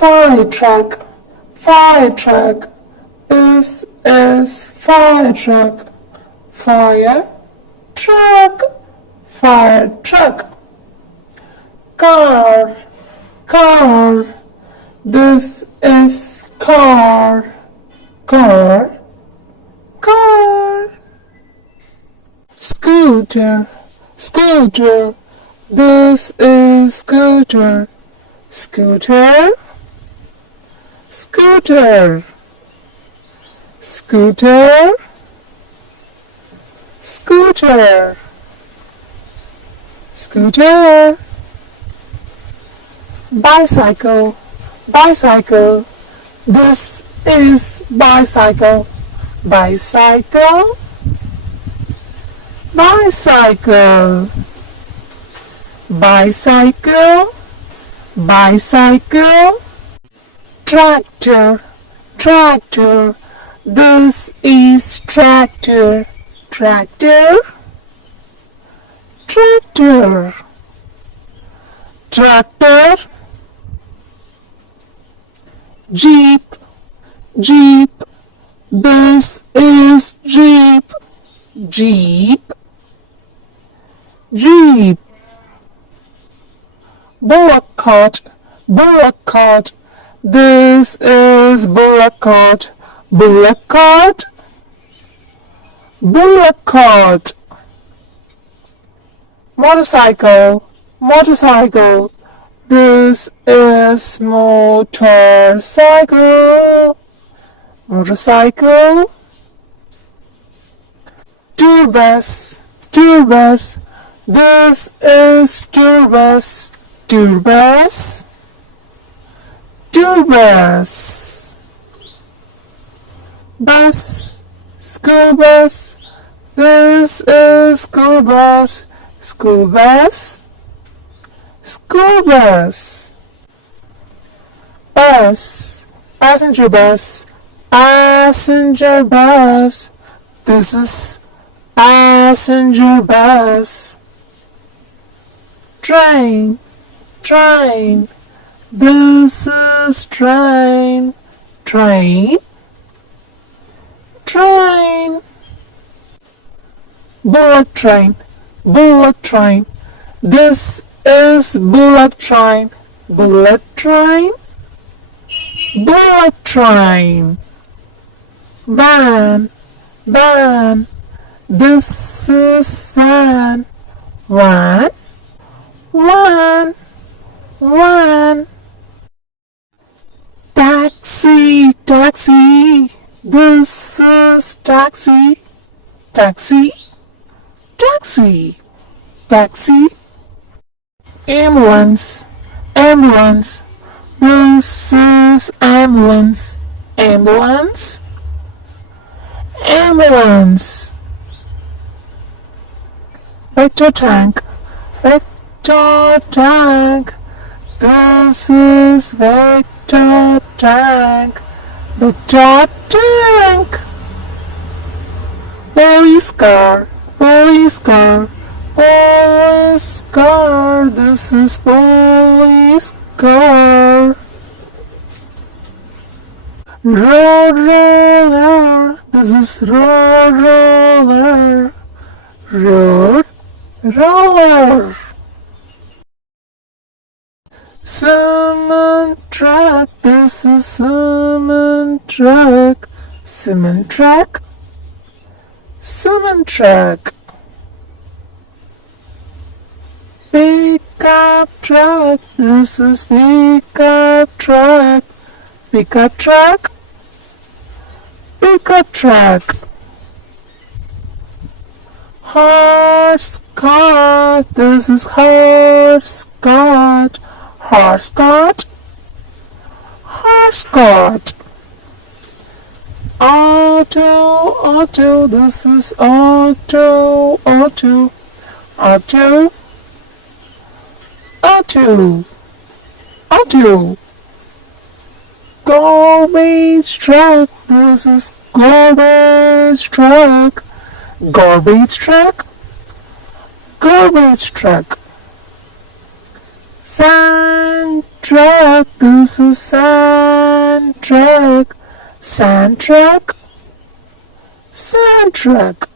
Fire truck, fire truck. This is fire truck. Fire truck, fire truck. Car, car. This is car. Car, car. Scooter, scooter. This is scooter. Scooter, scooter. Scooter, scooter. Scooter. Bicycle, bicycle. This is bicycle. Bicycle, bicycle. Bicycle, bicycle. Tractor, tractor. This is tractor. Tractor, tractor. Tractor. Jeep, jeep. This is jeep. Jeep, jeep. Bullock cart, bullock cart. This is bullock cart. Bullock cart, bullock cart. Motorcycle, motorcycle. This is motorcycle. Motorcycle. Tour bus, tour bus. This is tour bus. Tour bus. Tour bus. Bus, school bus. This is school bus. School bus. School bus. Bus, passenger bus. Passenger bus. This is passenger bus. Train, train. This is train. Train, train. Bullet train, bullet train. This is bullet train. Bullet train, bullet train. Van, van. This is van. Van, van, van. Taxi, taxi. This is taxi. Taxi, taxi, taxi. Ambulance, ambulance. This is ambulance. Ambulance, ambulance. Vector tank, vector tank. This is vector tank. Vector tank. Police car, police car. Police car. This is police car. Road roller. This is road roller. Road roller. Cement truck. This is cement truck. Cement truck. Cement truck. Pickup truck. This is pickup truck. Pickup truck. Pickup truck. Horse cart. This is horse cart. Horse cart. Horse cart. Auto, auto. This is auto, auto. Auto, auto. Auto. Garbage truck. This is garbage truck. Garbage truck. Garbage truck. Sand truck, this is sand truck. Sand truck, sand truck.